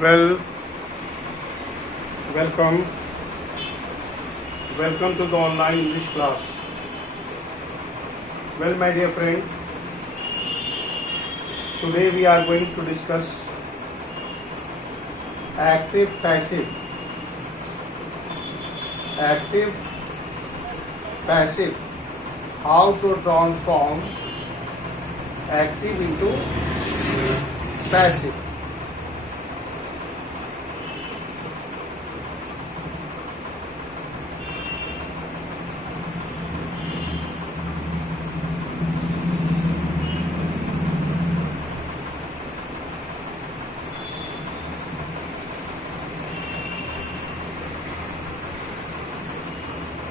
Well, welcome. Welcome to the online English class. Well, my dear friend, today we are going to discuss active passive. Active passive. How to transform active into passive.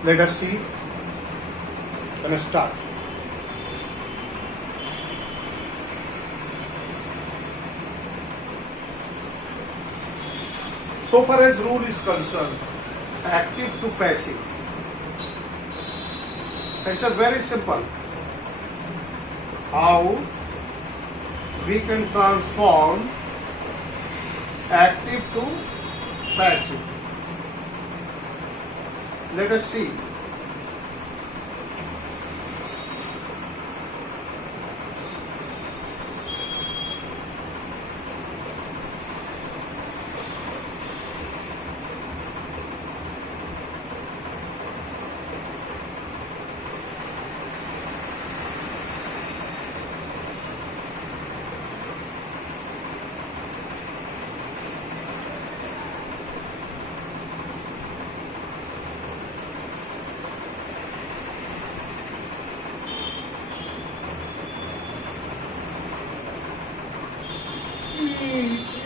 Let us see. Let's start. So far as rule is concerned, active to passive. It's a very simple. How we can transform active to passive. Let us see.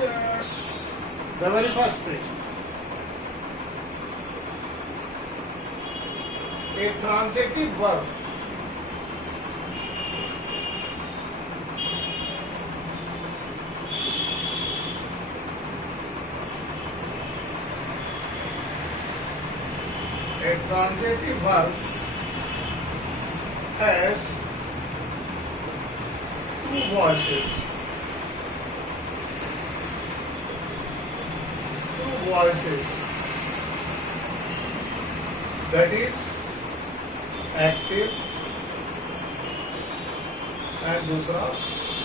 Yes, the very first thing. A transitive verb has two voices. That is active and दूसरा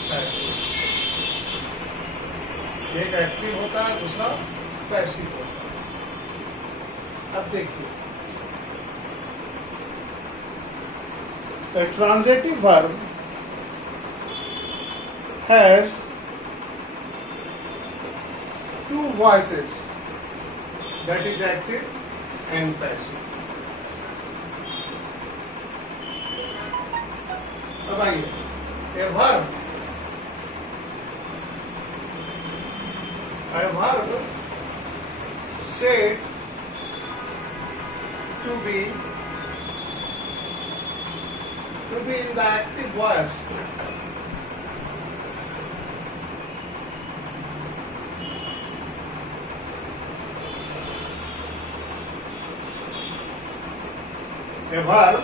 passive. एक active होता है, दूसरा passive होता है. अब देखिए, a transitive verb has two voices. That is active and passive. अब आइए, a verb said to be in the active voice a verb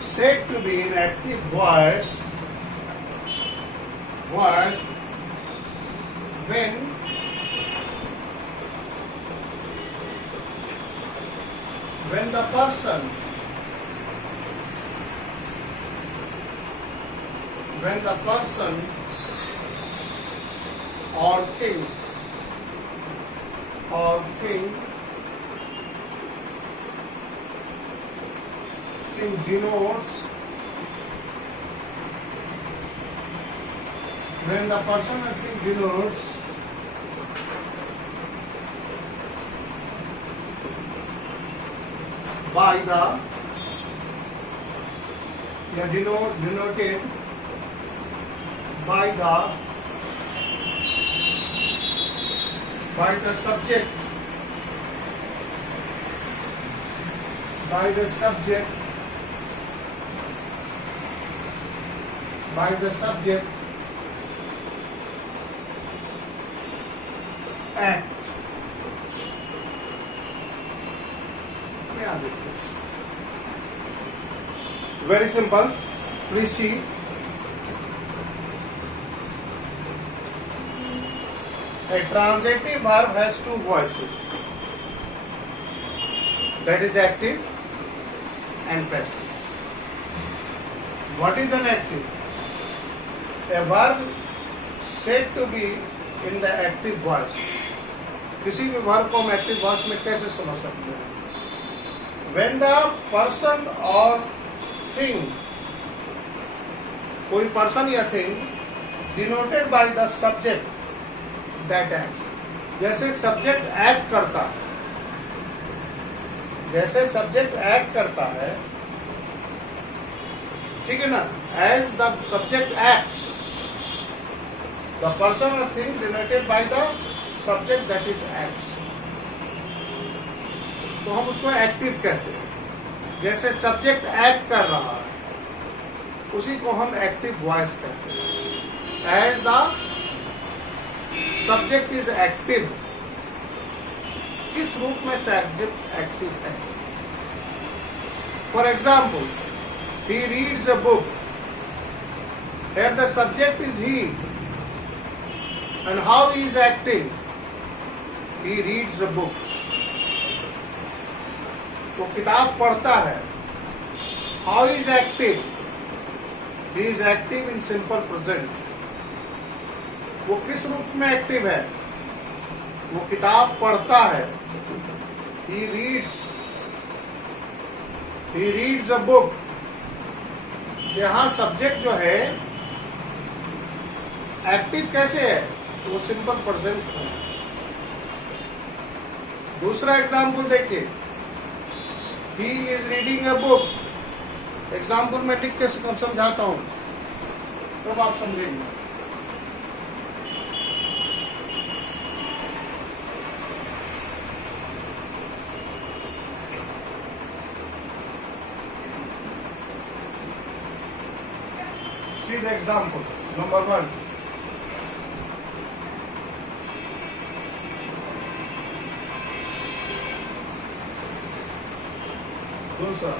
said to be in active voice when the person or thing denotes when the person or thing denotes by the denoted by the subject act. Very simple. Please see. A transitive verb has two voices. That is active and passive. What is an active? A verb said to be in the active voice. किसी भी verb को हम active voice में कैसे समझ सकते हैं? When the person or thing, कोई person या thing denoted by the subject that acts, जैसे सब्जेक्ट एक्ट करता है, जैसे सब्जेक्ट एक्ट करता है, ठीक है ना, as the subject acts, the person और thing denoted by the subject that is acts, तो हम उसको एक्टिव कहते हैं। जैसे सब्जेक्ट एक्ट कर रहा है उसी को हम एक्टिव वॉइस कहते हैं। As the subject is active, किस रूप में सब्जेक्ट एक्टिव है? For example, he reads a book. Here the subject is he. And how he is acting? He reads a book. वो किताब पढ़ता है. How he is acting? He is active in simple present. वो किस रूप में active है? वो किताब पढ़ता है. He reads a book. यहाँ सब्जेक्ट जो है एक्टिव कैसे है? वो सिंपल प्रेजेंट है। दूसरा एग्जाम्पल देखिए, he is reading a book. Example में लिख के समझाता हूं तब आप समझेंगे। See the example. Number 1. दूसरा,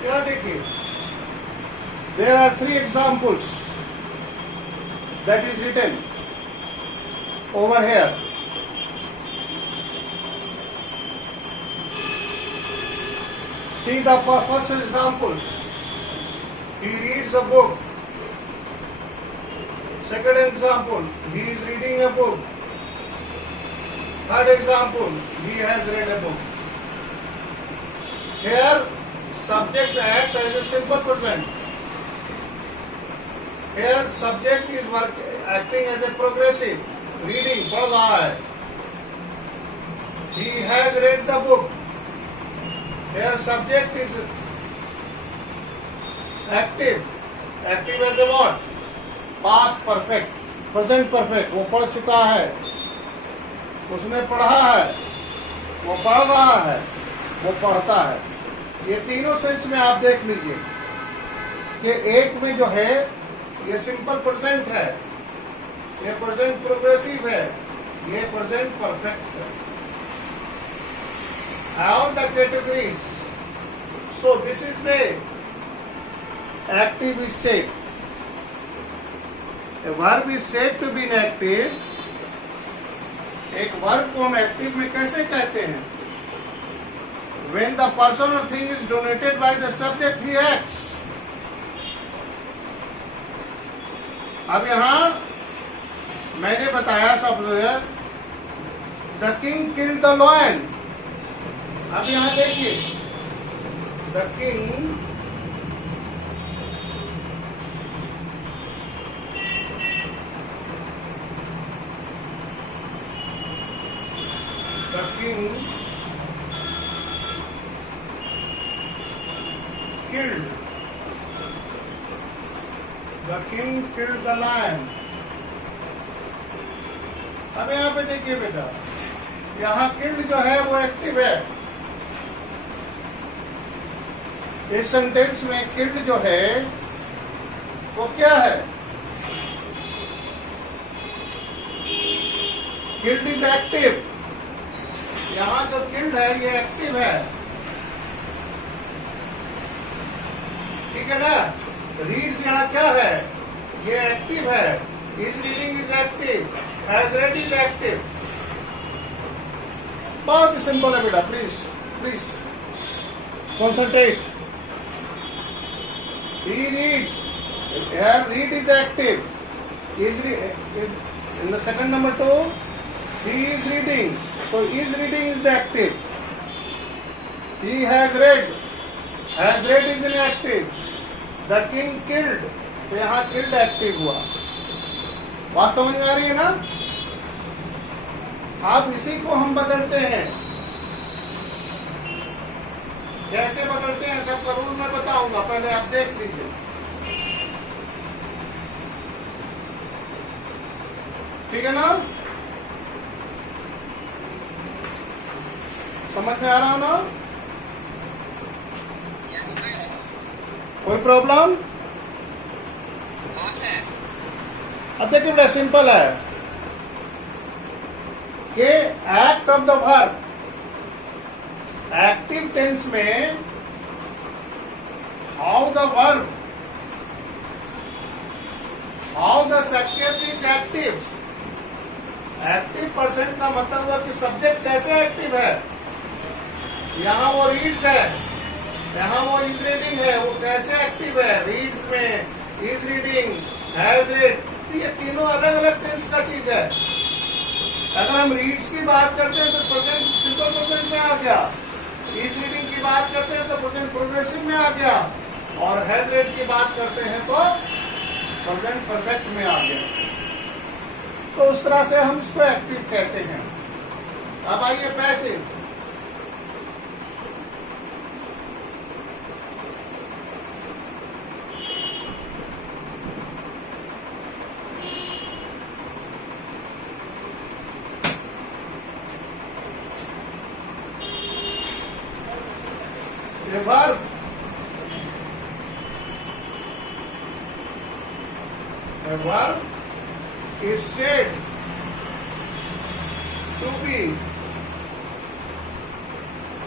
क्या देखिए, there are 3 examples that is written over here. See the first example. He reads a book. Second example, he is reading a book. Third example, he has read a book. Here subject act as a simple present. Here subject is acting as a progressive, reading, पढ़ रहा है. He has read the book. Here subject is active as a what? Past perfect, present perfect. वो पढ़ चुका है, उसने पढ़ा है, वो पढ़ रहा है, वो पढ़ता है. ये तीनों सेंस में आप देख लीजिए कि एक में जो है ये सिंपल प्रेजेंट है, ये प्रेजेंट प्रोग्रेसिव है, ये प्रेजेंट परफेक्ट है. All the categories. So this is where active is said. A verb is said to be inactive. एक वर्ब को हम एक्टिव में कैसे कहते हैं? When the person or thing is denoted by the subject, he acts. अब यहाँ मैंने बताया सब the king killed the lion. अब यहाँ देखिए, the king killed. The king killed the lion. अब यहाँ पे देखिए बेटा, यहाँ किल्ड जो है वो एक्टिव है। इस सेंटेंस में किल्ड जो है वो क्या है? Killed is active. यहाँ जो किल्ड है ये एक्टिव है, ठीक है ना। रीड्स यहाँ क्या है? ये एक्टिव है। Is reading is active, has red is active. बहुत सिंपल है बेटा, please please concentrate. He reads. Here, read is active. Is in the second number 2. He is reading. So is reading is active. He has read. Has read is inactive. The king killed. तो यहाँ killed active हुआ। बात समझ में आ रही है ना? आप इसी को हम बदलते हैं। कैसे बदलते हैं सबका रूल मैं बताऊंगा, पहले आप देख लीजिए। ठीक है ना? समझ में आ रहा ना? कोई प्रॉब्लम? अब देखिए बड़ा सिंपल है कि act of the verb active tense में how the verb, how the subject is active. Active person का मतलब है कि सब्जेक्ट कैसे एक्टिव है। यहाँ वो रीड्स है, यहाँ वो इज रीडिंग है, वो कैसे एक्टिव है? रीड्स में इज रीडिंग, हैज रीड, ये तीनों अलग अलग टेंस का चीज है। अगर हम रीड्स की बात करते हैं तो प्रेजेंट सिंपल प्रेजेंट में आ गया। इस रीडिंग की बात करते हैं तो प्रेजेंट प्रोग्रेसिव में आ गया, और हैज रेड की बात करते हैं तो प्रेजेंट परफेक्ट में आ गया। तो उस तरह से हम इसको एक्टिव कहते हैं। अब आइए passive. A verb is said to be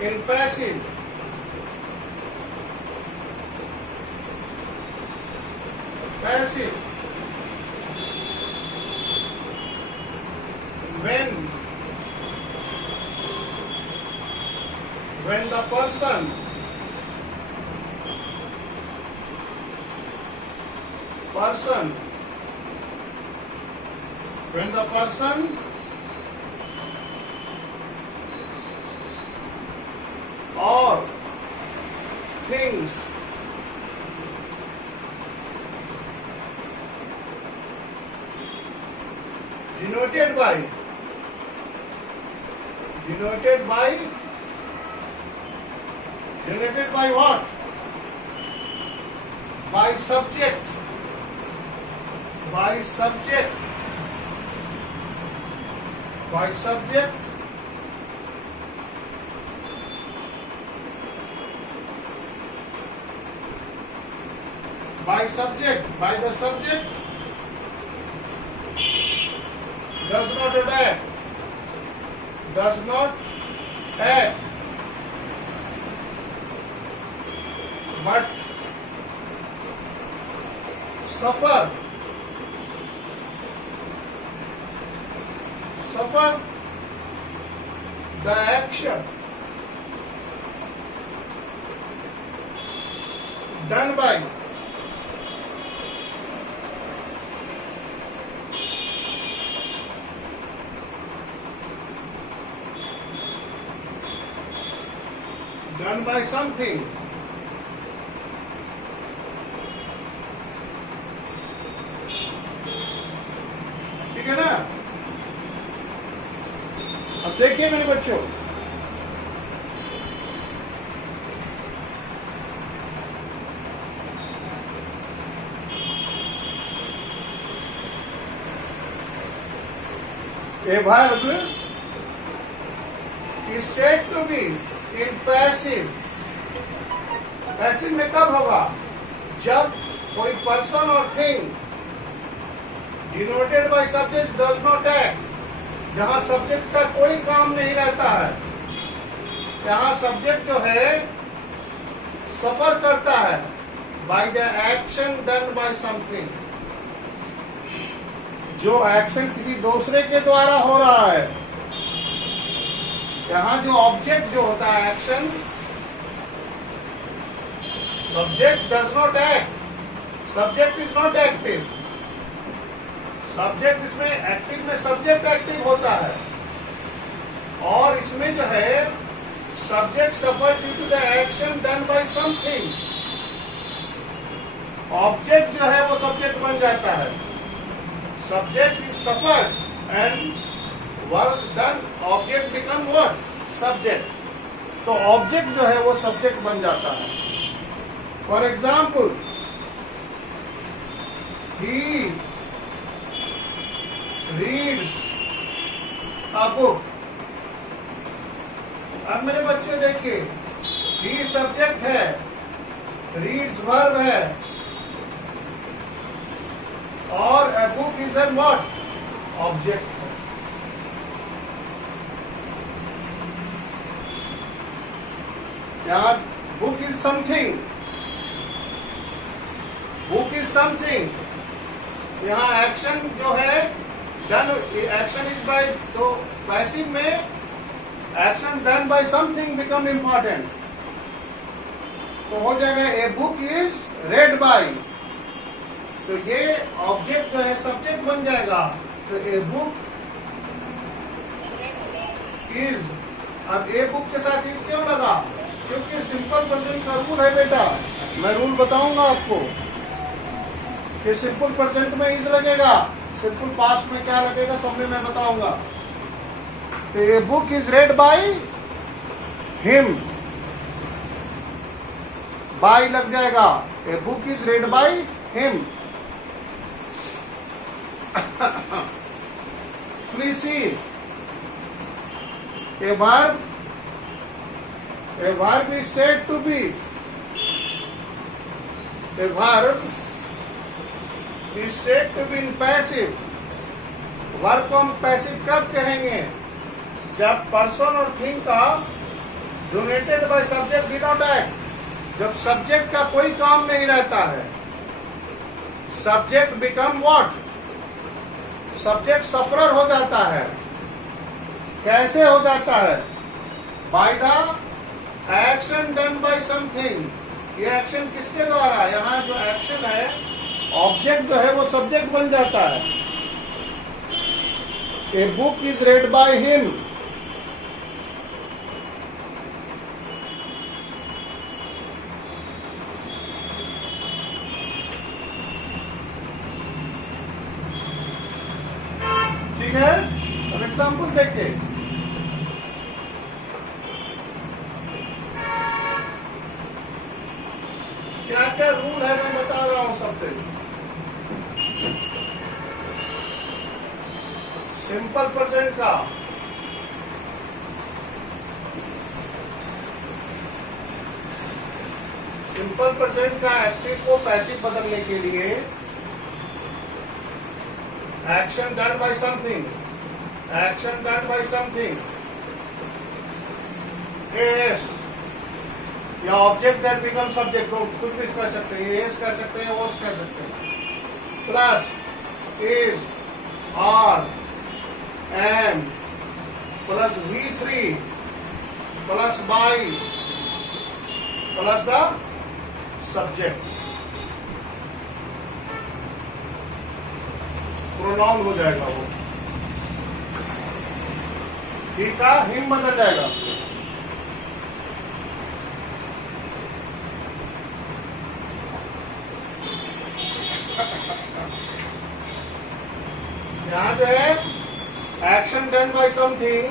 in passive when the person or things denoted by what? By subject. By subject. By subject. By subject. By the subject. Does not act. Does not act. But suffer the action done by something. ठीक है ना? अब देखिए मेरे बच्चों, a verb is said to be in passive. Passive में कब होगा? जब कोई पर्सन और thing denoted by subject does not act, जहां सब्जेक्ट का कोई काम नहीं रहता है, जहां सब्जेक्ट जो है सफर करता है by the action done by something, जो एक्शन किसी दूसरे के द्वारा हो रहा है। यहां जो ऑब्जेक्ट जो होता है action, subject does not act, subject is not active. Subject इसमें एक्टिव में सब्जेक्ट एक्टिव होता है, और इसमें जो है subject suffer due to the action done by something. Object जो है वो सब्जेक्ट बन जाता है। Subject is suffer and work done, object become what? Subject. तो ऑब्जेक्ट जो है वो सब्जेक्ट बन जाता है। For example, he reads a book. अब मेरे बच्चे देखिए, ही सब्जेक्ट है, रीड्स वर्ब है, और a book is a what? Object. यहाँ book is something. Book is something. यहाँ action जो है done, action is by, तो passive में action done by something become important. तो हो जाएगा a book is read by. तो ये ऑब्जेक्ट जो है सब्जेक्ट बन जाएगा। तो ए बुक इज, अब ए बुक के साथ इज क्यों लगा? क्योंकि सिंपल प्रेजेंट का रूल है बेटा। मैं रूल बताऊंगा आपको कि सिंपल प्रेजेंट में इज लगेगा, सिंपल पास्ट में क्या लगेगा, सब में मैं बताऊंगा। तो a book is read by him, by लग जाएगा। A book is read by him. Please see, a verb is said to be, a verb is said to be in passive. Verb को हम पैसिव कब कहेंगे? जब person और thing का donated by subject did not act, जब subject का कोई काम नहीं रहता है। Subject become what? Subject sufferer हो जाता है। कैसे हो जाता है? By the action done by something. ये एक्शन किसके द्वारा? यहाँ जो एक्शन है, ऑब्जेक्ट जो है वो सब्जेक्ट बन जाता है। ए book is read by him. ठीक है, अब एग्जाम्पल देखिए। क्या क्या रूल है मैं बता रहा हूं सबसे। सिंपल प्रेजेंट का एक्टिव को पैसिव बदलने के लिए action done by something, yes, या ऑब्जेक्ट दैट बिकम सब्जेक्ट, कुछ भी कर सकते हैं, yes कर सकते हैं, was कर सकते हैं। Plus is, are, am, plus V3, plus by, plus the subject. Pronoun हो जाएगा वो। ठीक है, हिम बदल जाएगा। यहाँ जो है एक्शन डन बाय समथिंग,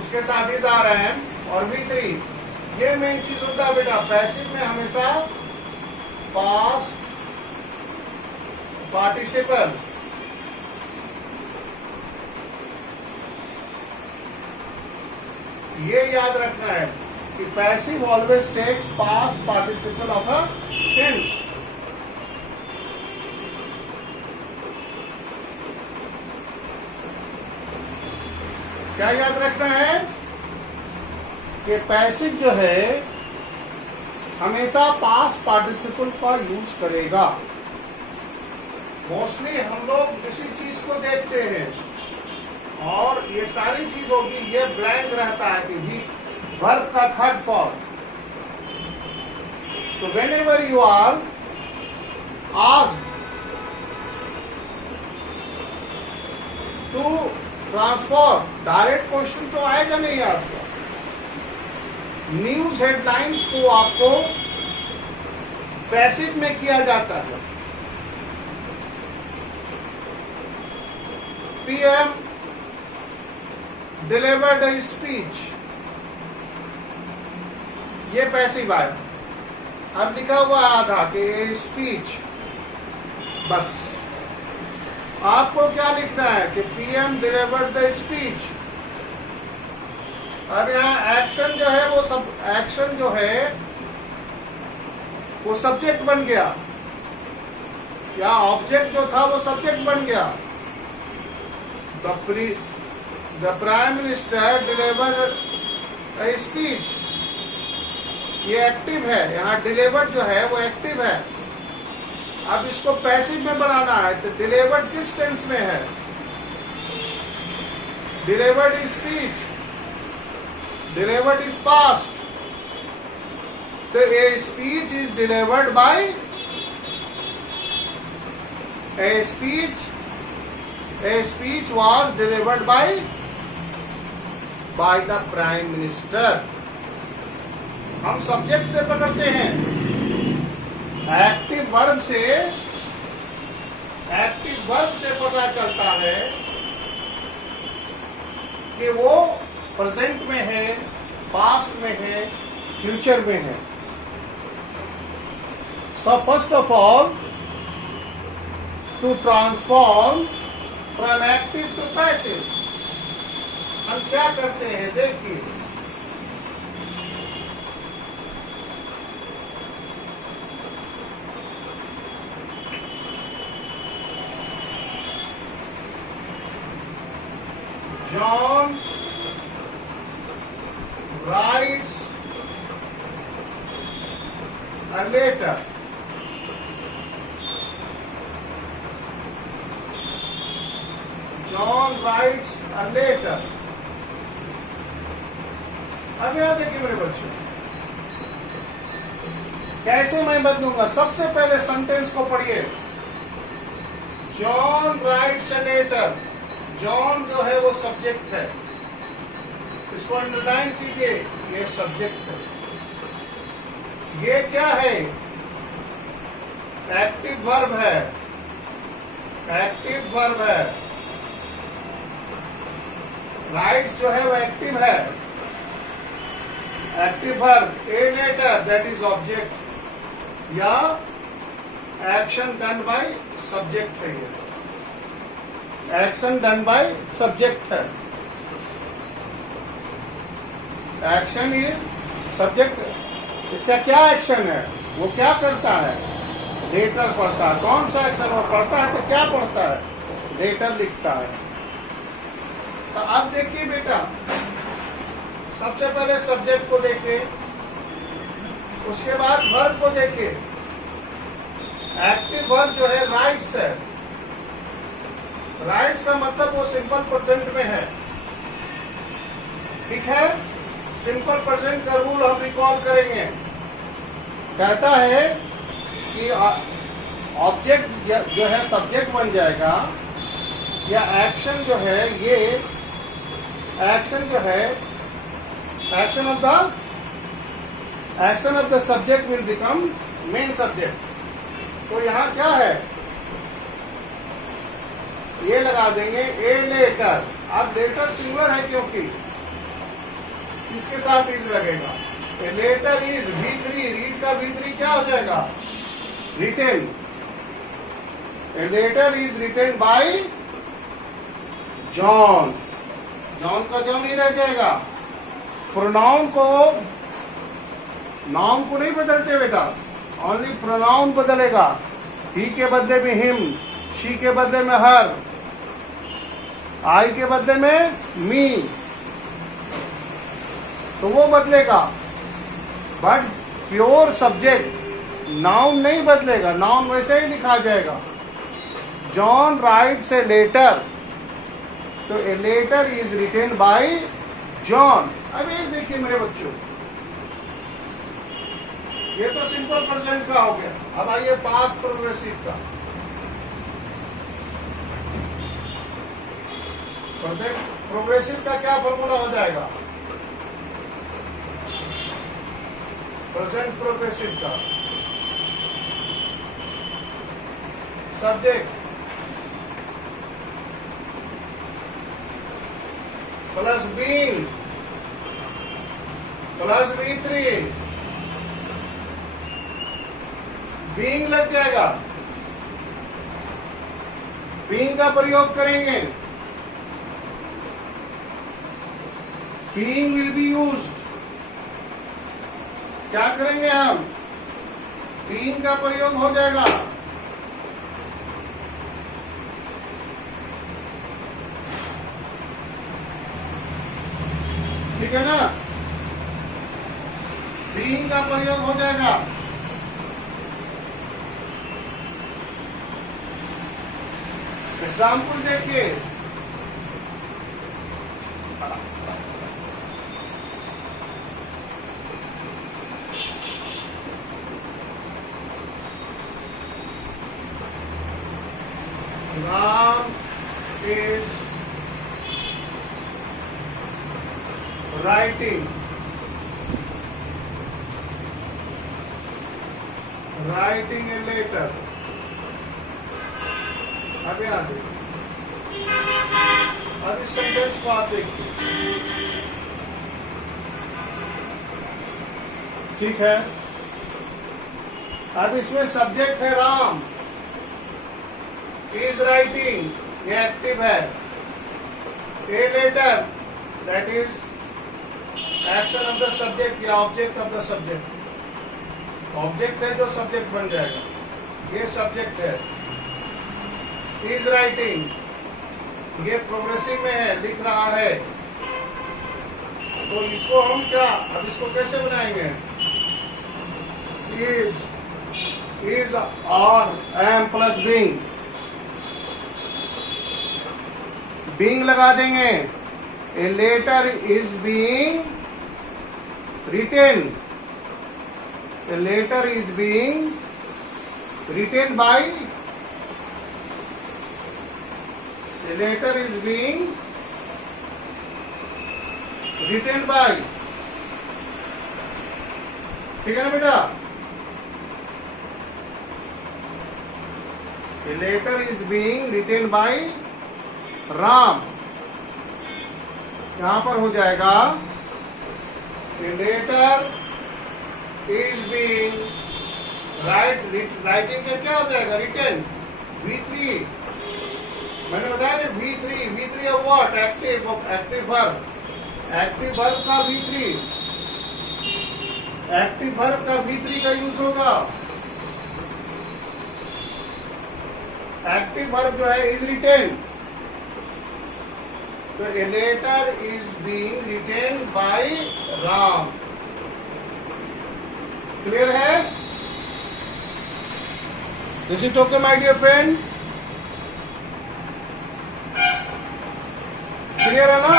उसके साथ ही आ रहे हैं, और V3 ये मेन चीज होता है बेटा। पैसिव में हमेशा पास्ट पार्टिसिपल ये याद रखना है कि passive always takes past participle of a tense. क्या याद रखना है कि पैसिव जो है हमेशा पास्ट पार्टिसिपल का यूज करेगा। मोस्टली हम लोग किसी चीज को देखते हैं और ये सारी चीज होगी, ये ब्लैंक रहता है कि वर्ब का थर्ड फॉर्म। तो whenever you are asked to transform, direct question तो आएगा नहीं आपका। न्यूज हेडलाइंस को आपको पैसिव में किया जाता है। पीएम डिलीवर्ड अ स्पीच, ये पैसिव आया। अब लिखा हुआ आधा कि स्पीच, बस आपको क्या लिखना है कि पीएम डिलीवर्ड द स्पीच। और यहाँ एक्शन जो है वो सब एक्शन जो है वो सब्जेक्ट बन गया, या ऑब्जेक्ट जो था वो सब्जेक्ट बन गया। The prime minister delivered a speech, ये एक्टिव है, यहाँ डिलीवर्ड जो है वो एक्टिव है। अब इसको पैसिव में बनाना है तो डिलीवर्ड किस टेंस में है? Delivered speech, delivered is past. तो a speech is delivered by, a speech was delivered by the prime minister। हम सब्जेक्ट से पकड़ते हैं, एक्टिव वर्ब से पता चलता है कि वो प्रेजेंट में है, पास्ट में है, फ्यूचर में है। So first of all to transform from active to passive हम क्या करते हैं देखिए। John writes a letter. John writes a letter. अब यहां देखिए मेरे बच्चों, कैसे मैं बदलूंगा। सबसे पहले सेंटेंस को पढ़िए। John writes a letter, John जो है वो सब्जेक्ट है, इसको अंडरलाइन कीजिए, ये सब्जेक्ट है। ये क्या है? एक्टिव वर्ब है, एक्टिव वर्ब है। राइट्स जो है वो एक्टिव है, active verb. A letter that is object या एक्शन डन बाय सब्जेक्ट है, ये एक्शन डन बाय सब्जेक्ट है। Action is subject. इसका क्या एक्शन है? वो क्या करता है? लेटर पढ़ता है। कौन सा एक्शन वो पढ़ता है? तो क्या पढ़ता है? लेटर लिखता है। तो अब देखिए बेटा, सबसे पहले सब्जेक्ट को देखिए, उसके बाद वर्ब को देखिए। एक्टिव वर्ब जो है राइट्स है। राइट्स का मतलब वो सिंपल प्रेजेंट में है, ठीक है। सिंपल प्रेजेंट का रूल हम रिकॉल करेंगे। कहता है कि ऑब्जेक्ट जो है सब्जेक्ट बन जाएगा, या एक्शन जो है ये एक्शन जो है action of the subject will become main subject. तो यहाँ क्या है? ये लगा देंगे ए लेटर। अब लेटर सिंगुलर है क्योंकि इसके साथ इज लगेगा। ए लेटर इज V3, रीड का V3 क्या हो जाएगा? Written. A letter is written by John. John का जॉन ही रह जाएगा। प्रोनाउन को, नाउन को नहीं बदलते बेटा, ओनली प्रोनाउन बदलेगा। ही के बदले में हिम, शी के बदले में हर, आई के बदले में मी, तो वो बदलेगा। बट प्योर सब्जेक्ट नाउन नहीं बदलेगा, नाउन वैसे ही लिखा जाएगा। जॉन राइट्स ए लेटर, तो a letter is written by John. अब ये देखिए मेरे बच्चों, ये तो सिंपल प्रेजेंट का हो गया। अब आइए पास्ट प्रोग्रेसिव का। प्रेजेंट प्रोग्रेसिव का क्या फॉर्मूला हो जाएगा? प्रेजेंट प्रोग्रेसिव का subject plus being plus V3, being लग जाएगा। बीइंग का प्रयोग करेंगे, बीइंग विल बी यूज्ड। क्या करेंगे हम? बीइंग का प्रयोग हो जाएगा। ठीक है ना? बीइंग का प्रयोग हो जाएगा। एग्जाम्पल देखिए, Ram is writing a letter। अब यहाँ देखिए, अब इस सेंटेंस को आप देखिए, ठीक है। अब इसमें सब्जेक्ट है राम, इज राइटिंग, ये एक्टिव है। A letter, that is action of the subject या object of the subject. Object है जो सब्जेक्ट बन जाएगा, ये सब्जेक्ट है। इज राइटिंग, ये प्रोग्रेसिव में है, लिख रहा है। तो इसको हम क्या, अब इसको कैसे बनाएंगे? इज और एम प्लस बीइंग, बीइंग लगा देंगे। A letter is being written, a letter is being written by, a letter is being written by। ठीक है ना बेटा? a letter is being written by Ram, यहां पर हो जाएगा a letter is being writing का क्या हो जाएगा? Written, V3। मैंने बताया ना V3 of what? Active verb, active verb का V3, एक्टिव वर्ब का V3 का यूज होगा। एक्टिव वर्ब जो है इज रिटेन, तो a letter is being written by Ram. Clear है? This is okay my dear friend? Clear है ना?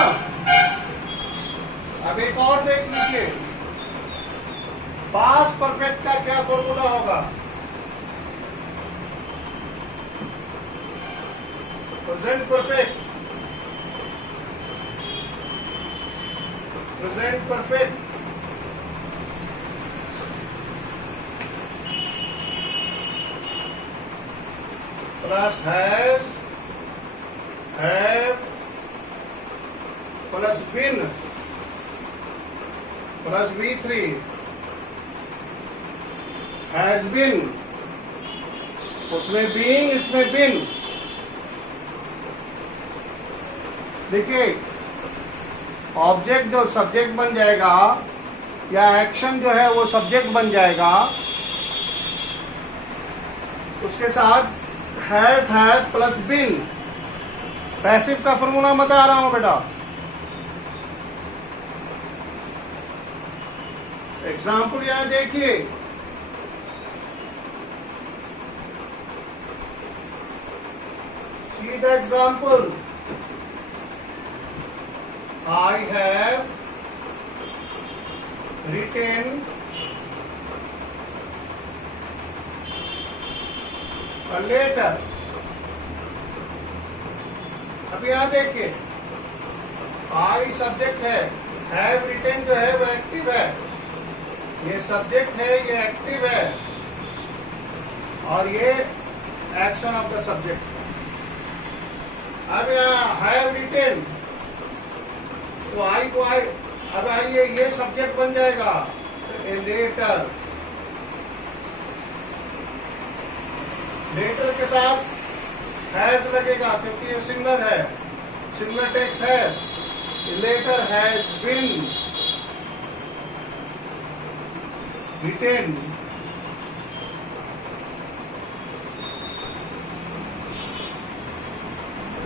अब एक और देख लीजिए, पास्ट परफेक्ट का क्या फॉर्मूला होगा? Present perfect, present perfect plus has, have plus been plus V3, has been, उसमें बीइंग, इसमें बिन। देखिए ऑब्जेक्ट जो सब्जेक्ट बन जाएगा या एक्शन जो है वो सब्जेक्ट बन जाएगा, उसके साथ हैज प्लस बिन। पैसिव का फॉर्मूला बता रहा हूं बेटा। एग्जाम्पल यहां देखिए, see the example. I have written a letter। अब यहां देखिए, I सब्जेक्ट है, have written जो है वो एक्टिव है, ये सब्जेक्ट है, ये एक्टिव है, और ये एक्शन ऑफ द सब्जेक्ट। अब यहाँ have written तो आई को आई, अब आइए ये सब्जेक्ट बन जाएगा, ए लेटर। लेटर के साथ हैज लगेगा क्योंकि ये सिंगुलर है, सिंगुलर टेक्स्ट है। Letter has been written.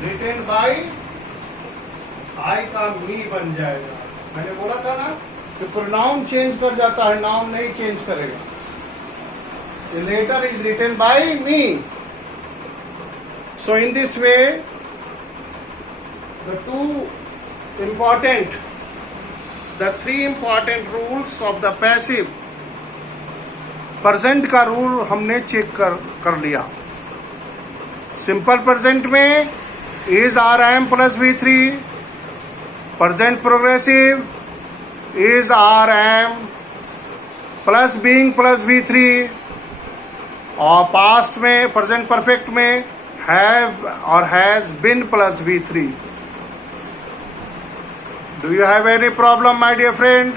Written by, I का मी बन जाएगा। मैंने बोला था ना कि प्रोनाउन चेंज कर जाता है, नाउन नहीं चेंज करेगा। The letter is written by me. So in this way, the three important rules of the passive present का रूल हमने चेक कर लिया। सिंपल प्रेजेंट में is are am plus V3, present progressive is are am plus being plus V3, और past में present perfect में have और has been plus V3। Do you have any problem my dear friend?